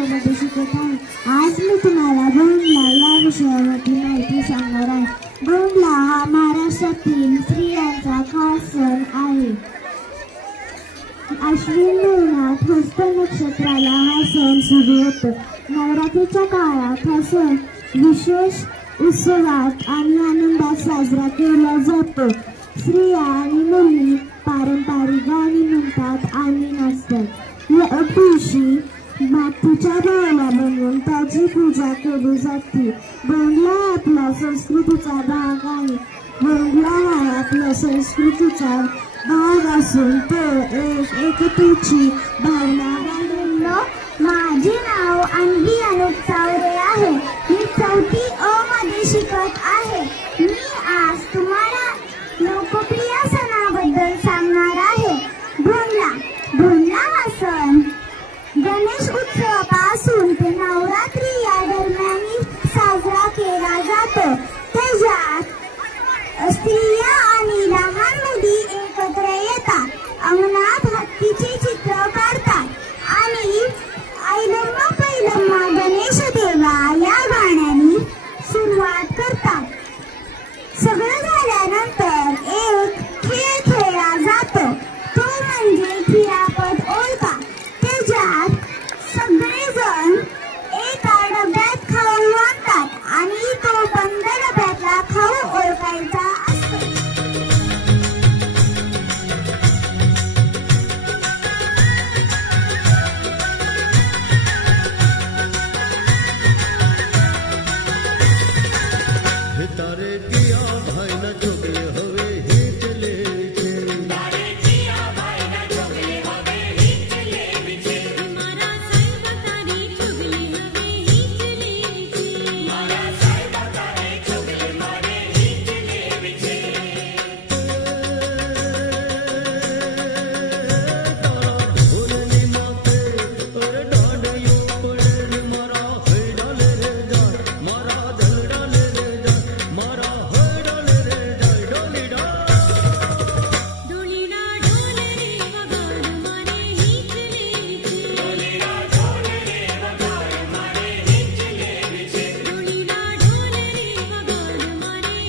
मध्ये शिकत आहे। आज मी तुम्हाला गोंडला या विषयावरती माहिती सांगणार आहे। गोंडला हा महाराष्ट्रातील स्त्रियांचा खास सण आहे। अश्विन महिन्यात हस्त नक्षत्राला हा सण सुरू होतो। नवरात्रीच्या काळात हा सण विशेष उत्सवात आणि आनंदात साजरा केला जातो। स्त्रिया आणि मुली पारंपरिक गाणी म्हणतात आणि नाचतात। या दिवशी मातीच्या बैला बनवून त्याची पूजा केली जाते। गोंडला आपल्या संस्कृतीचा भाग आहे। गोंडला हा आपल्या संस्कृतीचा भाग असून तो एकतेची भावना बाळगतो। माझे नाव अन्वी अनुप चावरे आहे। मी 4थी अ मध्ये शिकत आहे। मी आज तुम्हाला लोकप्रिय सणाबद्दल सांगणार आहे। गोंडला हा सण गणेश उत्सवापासून ते नवरात्री या दरम्यान साजरा केला जातो। त्याच्यात स्त्रिया आणि लहान मुली एकत्र येतात, अंगणात हत्तीचे चित्र काढतात आणि ऐलम्मा पैलम्मा गणेश देवा या गाण्याने सुरुवात करतात। सगळं झाल्यानंतर एक खेळ खेळला जातो, तो म्हणजे खिळा